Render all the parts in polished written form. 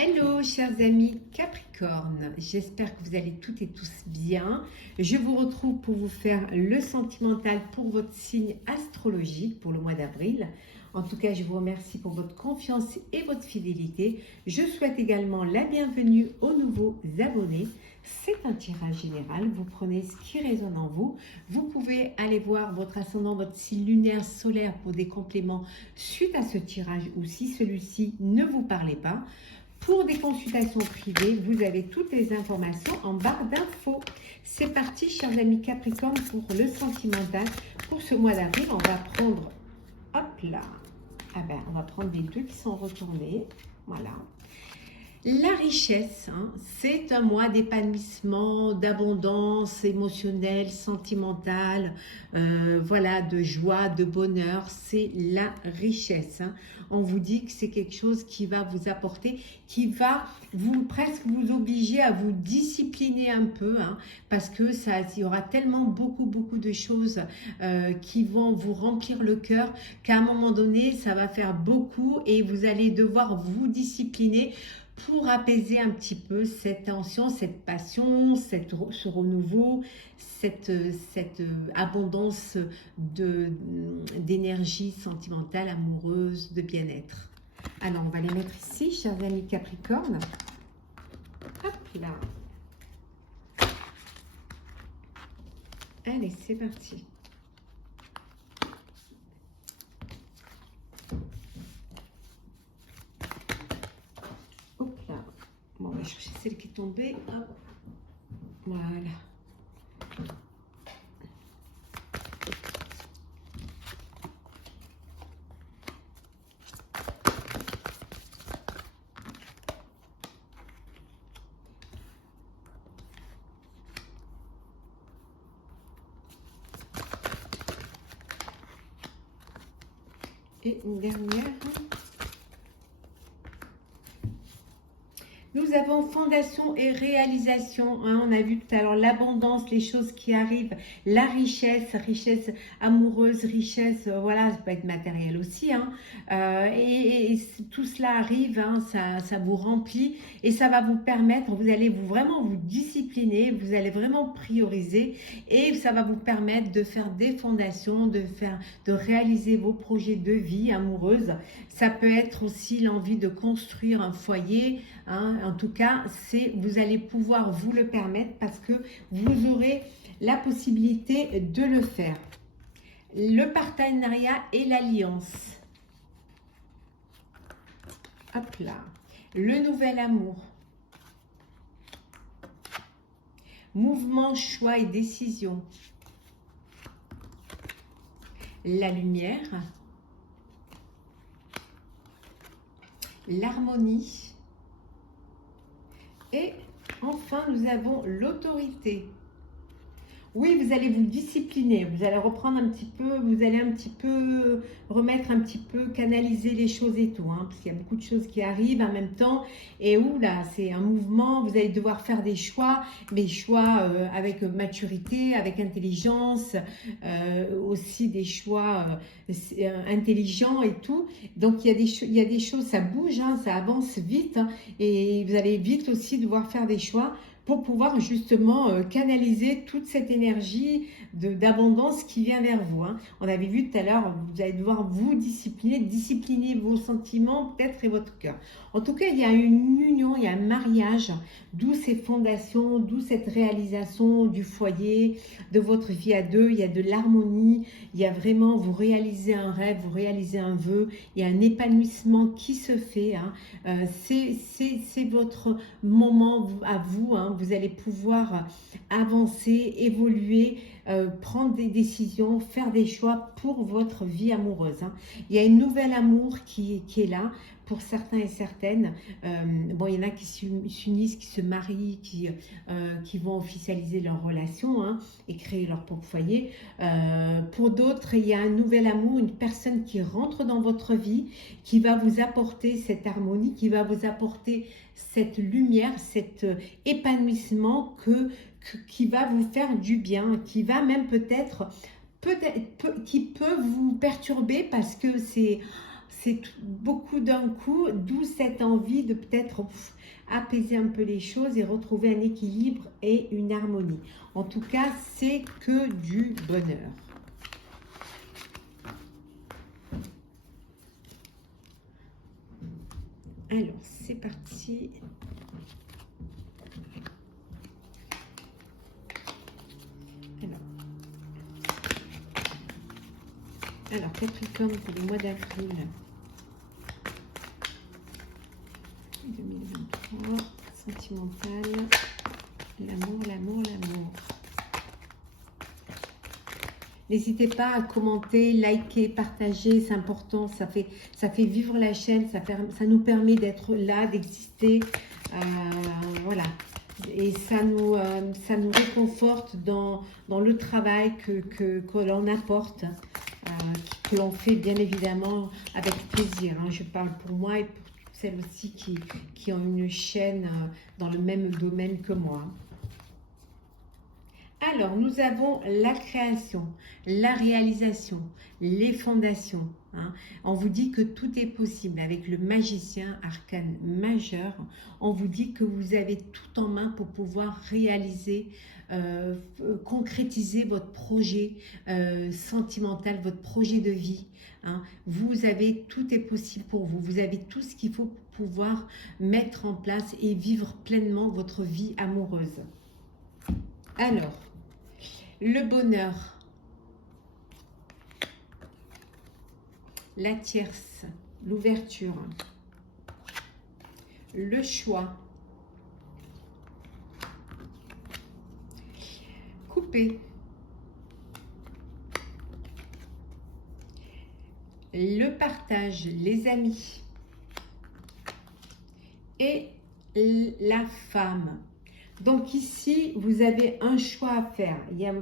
Hello chers amis Capricorne, j'espère que vous allez toutes et tous bien. Je vous retrouve pour vous faire le sentimental pour votre signe astrologique pour le mois d'avril. En tout cas, je vous remercie pour votre confiance et votre fidélité. Je souhaite également la bienvenue aux nouveaux abonnés. C'est un tirage général, vous prenez ce qui résonne en vous. Vous pouvez aller voir votre ascendant, votre signe lunaire, solaire pour des compléments suite à ce tirage ou si celui-ci ne vous parlait pas. Pour des consultations privées, vous avez toutes les informations en barre d'infos. C'est parti, chers amis Capricorne, pour le sentimental. Pour ce mois d'avril, on va prendre, hop là, on va prendre les deux qui sont retournés. Voilà. La richesse, c'est un mois d'épanouissement, d'abondance émotionnelle, sentimentale, voilà, de joie, de bonheur. C'est la richesse. On vous dit que c'est quelque chose qui va vous apporter, qui va presque vous obliger à vous discipliner un peu, parce que il y aura tellement beaucoup de choses qui vont vous remplir le cœur qu'à un moment donné, ça va faire beaucoup et vous allez devoir vous discipliner pour apaiser un petit peu cette tension, cette passion, ce renouveau, cette abondance d'énergie sentimentale, amoureuse, de bien-être. Alors, on va les mettre ici, chers amis Capricorne. Hop là. Allez, c'est parti. Bon, on va chercher celle qui est tombée. Hop. Voilà. Et une dernière. Nous avons fondation et réalisation. On a vu tout à l'heure l'abondance, les choses qui arrivent, la richesse, richesse amoureuse, richesse, voilà, ça peut être matériel aussi. Et tout cela arrive, ça vous remplit et ça va vous permettre, vous allez vraiment vous discipliner, vous allez vraiment prioriser et ça va vous permettre de faire des fondations, de réaliser vos projets de vie amoureuse. Ça peut être aussi l'envie de construire un foyer. En tout cas, vous allez pouvoir vous le permettre parce que vous aurez la possibilité de le faire. Le partenariat et l'alliance. Hop là. Le nouvel amour. Mouvement, choix et décision. La lumière. L'harmonie. Et enfin, nous avons l'autorité. Oui, vous allez vous discipliner, vous allez reprendre un petit peu, vous allez un petit peu remettre un petit peu, canaliser les choses et tout, parce qu'il y a beaucoup de choses qui arrivent en même temps. Et là, c'est un mouvement, vous allez devoir faire des choix, mais choix avec maturité, avec intelligence, aussi des choix intelligents et tout. Donc, il y a des choses, ça bouge, ça avance vite, et vous allez vite aussi devoir faire des choix pour pouvoir justement canaliser toute cette énergie d'abondance qui vient vers vous. On avait vu tout à l'heure, vous allez devoir vous discipliner vos sentiments peut-être et votre cœur. En tout cas, il y a une union, il y a un mariage, d'où ces fondations, d'où cette réalisation du foyer, de votre vie à deux. Il y a de l'harmonie, il y a vraiment, vous réalisez un rêve, vous réalisez un vœu, il y a un épanouissement qui se fait. C'est votre moment à vous. Vous allez pouvoir avancer, évoluer, prendre des décisions, faire des choix pour votre vie amoureuse. Il y a une nouvelle amour qui est là pour certains et certaines. Bon, il y en a qui s'unissent, qui se marient, qui vont officialiser leur relation et créer leur propre foyer. Pour d'autres, il y a un nouvel amour, une personne qui rentre dans votre vie, qui va vous apporter cette harmonie, qui va vous apporter cette lumière, cet épanouissement qui va vous faire du bien, qui va même peut-être qui peut vous perturber parce que c'est c'est beaucoup d'un coup, d'où cette envie de peut-être apaiser un peu les choses et retrouver un équilibre et une harmonie. En tout cas, c'est que du bonheur. Alors, c'est parti. Alors, Capricorne pour le mois d'avril 2023, sentimental, l'amour, l'amour, l'amour. N'hésitez pas à commenter, liker, partager, c'est important, ça fait vivre la chaîne, ça nous permet d'être là, d'exister, voilà. Et ça nous réconforte dans le travail que l'on apporte, que l'on fait bien évidemment avec plaisir. Hein. Je parle pour moi et pour celles aussi qui ont une chaîne dans le même domaine que moi. Alors, nous avons la création, la réalisation, les fondations. Hein. On vous dit que tout est possible avec le magicien, arcane majeur. On vous dit que vous avez tout en main pour pouvoir réaliser, concrétiser votre projet sentimental, votre projet de vie. Hein. Vous avez, tout est possible pour vous. Vous avez tout ce qu'il faut pour pouvoir mettre en place et vivre pleinement votre vie amoureuse. Alors, le bonheur, la tierce, l'ouverture, le choix, couper, le partage, les amis et la femme. Donc ici, vous avez un choix à faire. Il y a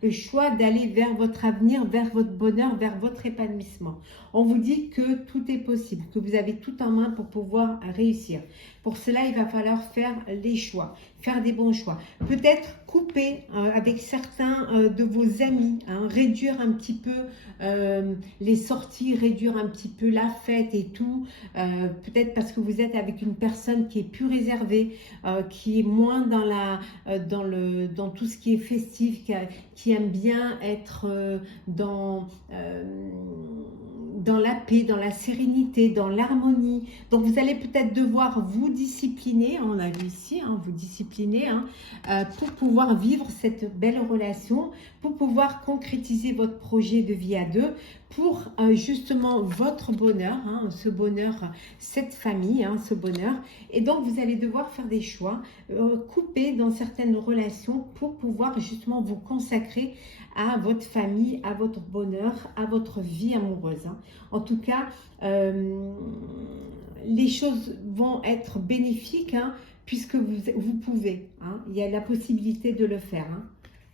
le choix d'aller vers votre avenir, vers votre bonheur, vers votre épanouissement. On vous dit que tout est possible, que vous avez tout en main pour pouvoir réussir. Pour cela, il va falloir faire les choix, faire des bons choix. Peut-être couper avec certains de vos amis, hein, réduire un petit peu les sorties, réduire un petit peu la fête et tout. Peut-être parce que vous êtes avec une personne qui est plus réservée, qui est moins dans tout ce qui est festif, qui aime bien être dans la paix, dans la sérénité, dans l'harmonie. Donc vous allez peut-être devoir vous discipliner, on l'a vu ici, hein, vous discipliner pour pouvoir vivre cette belle relation, pour pouvoir concrétiser votre projet de vie à deux, pour justement votre bonheur, hein, ce bonheur, cette famille, hein, ce bonheur. Et donc vous allez devoir faire des choix, couper dans certaines relations pour pouvoir justement vous consacrer à votre famille, à votre bonheur, à votre vie amoureuse. Hein. En tout cas, les choses vont être bénéfiques, hein, puisque vous pouvez. Hein. Il y a la possibilité de le faire. Hein.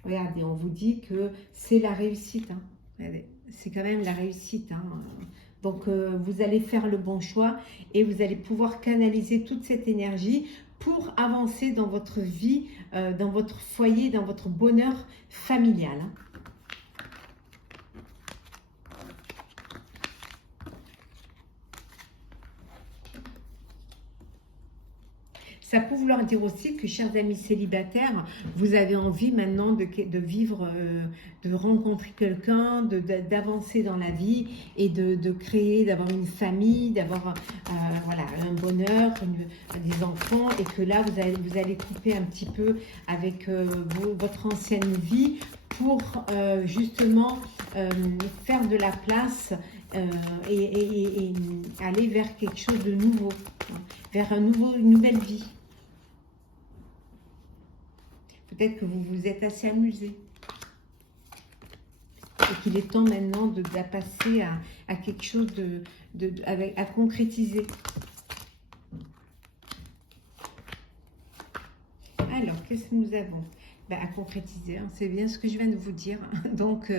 Regardez, on vous dit que c'est la réussite. Hein. C'est quand même la réussite. Hein. Donc, vous allez faire le bon choix et vous allez pouvoir canaliser toute cette énergie pour avancer dans votre vie, dans votre foyer, dans votre bonheur familial. Hein. Ça peut vouloir dire aussi que, chers amis célibataires, vous avez envie maintenant de vivre, de rencontrer quelqu'un, d'avancer dans la vie et de créer, d'avoir une famille, d'avoir voilà, un bonheur, des enfants, et que là, vous allez couper un petit peu avec votre ancienne vie pour justement faire de la place et aller vers quelque chose de nouveau, hein, vers une nouvelle vie. Peut-être que vous vous êtes assez amusé et qu'il est temps maintenant de passer à quelque chose à concrétiser. Alors, qu'est-ce que nous avons? À concrétiser, hein, c'est bien ce que je viens de vous dire. Donc,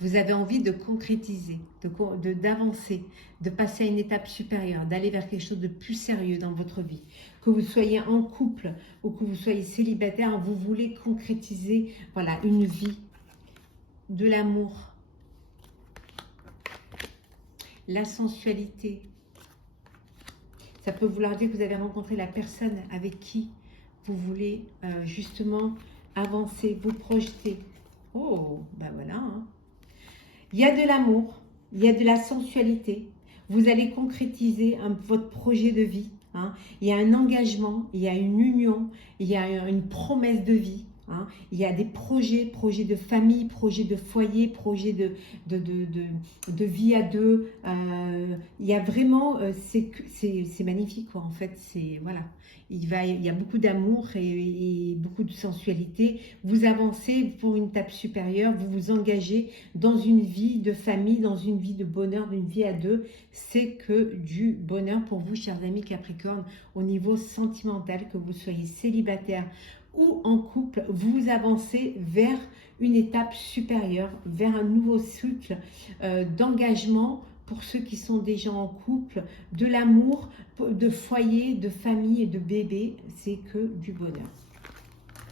vous avez envie de concrétiser, d'avancer, de passer à une étape supérieure, d'aller vers quelque chose de plus sérieux dans votre vie. Que vous soyez en couple ou que vous soyez célibataire, vous voulez concrétiser, voilà, une vie, de l'amour, la sensualité. Ça peut vouloir dire que vous avez rencontré la personne avec qui vous voulez justement avancer, vous projeter. Oh, ben voilà. Hein. Il y a de l'amour, il y a de la sensualité. Vous allez concrétiser votre projet de vie. Hein. Il y a un engagement, il y a une union, il y a une promesse de vie. Hein. Il y a des projets de famille, projets de foyer, projets de vie à deux. Il y a vraiment, c'est magnifique quoi. En fait, c'est voilà. Il y a beaucoup d'amour et beaucoup de sensualité. Vous avancez pour une étape supérieure, vous vous engagez dans une vie de famille, dans une vie de bonheur, d'une vie à deux. C'est que du bonheur pour vous, chers amis Capricorne, au niveau sentimental, que vous soyez célibataire ou en couple, vous avancez vers une étape supérieure, vers un nouveau cycle d'engagement pour ceux qui sont déjà en couple, de l'amour, de foyer, de famille et de bébé, c'est que du bonheur.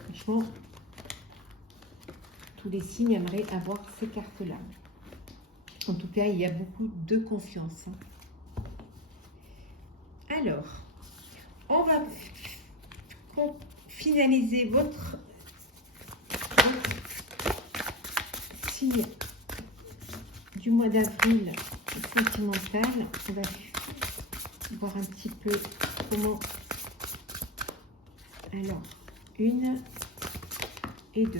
Franchement, tous les signes aimeraient avoir ces cartes-là. En tout cas, il y a beaucoup de confiance. Alors, on va finaliser votre signe du mois d'avril sentimental. On va voir un petit peu comment. Alors, 1 et 2.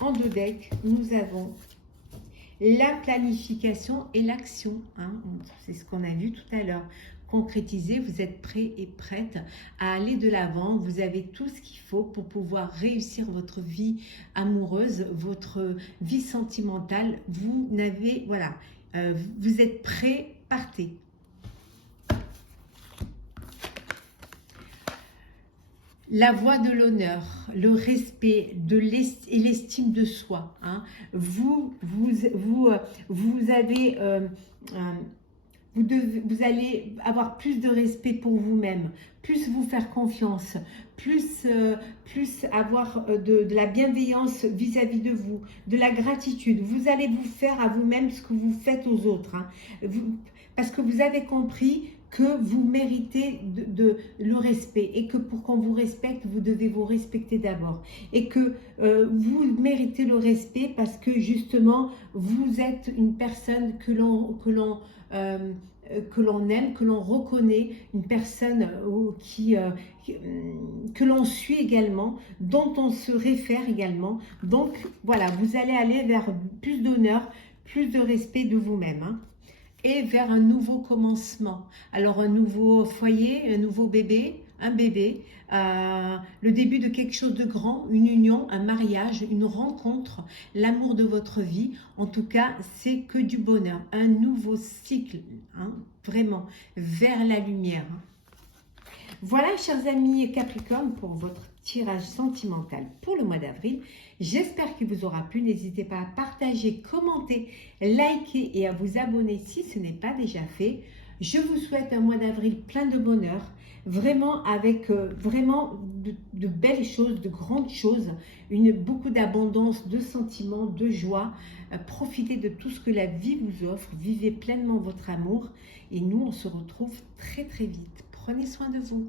En 2 decks, nous avons la planification et l'action. Hein. C'est ce qu'on a vu tout à l'heure. Concrétiser, vous êtes prêt et prête à aller de l'avant. Vous avez tout ce qu'il faut pour pouvoir réussir votre vie amoureuse, votre vie sentimentale. Vous n'avez, voilà, vous êtes prêt, partez. La voie de l'honneur, le respect et l'estime de soi. Hein. Vous allez avoir plus de respect pour vous-même, plus vous faire confiance, plus avoir de la bienveillance vis-à-vis de vous, de la gratitude. Vous allez vous faire à vous-même ce que vous faites aux autres. Hein. Parce que vous avez compris que vous méritez le respect et que pour qu'on vous respecte, vous devez vous respecter d'abord. Et que vous méritez le respect parce que justement, vous êtes une personne que l'on aime, que l'on reconnaît, une personne que l'on suit également, dont on se réfère également. Donc voilà, vous allez aller vers plus d'honneur, plus de respect de vous-même. Hein. Et vers un nouveau commencement. Alors un nouveau foyer, un nouveau bébé, un bébé, le début de quelque chose de grand, une union, un mariage, une rencontre, l'amour de votre vie. En tout cas, c'est que du bonheur, un nouveau cycle, hein, vraiment, vers la lumière. Voilà, chers amis Capricorne, pour votre tirage sentimental pour le mois d'avril. J'espère qu'il vous aura plu. N'hésitez pas à partager, commenter, liker et à vous abonner si ce n'est pas déjà fait. Je vous souhaite un mois d'avril plein de bonheur, vraiment avec vraiment de belles choses, de grandes choses, beaucoup d'abondance, de sentiments, de joie. Profitez de tout ce que la vie vous offre. Vivez pleinement votre amour et nous, on se retrouve très très vite. Prenez soin de vous.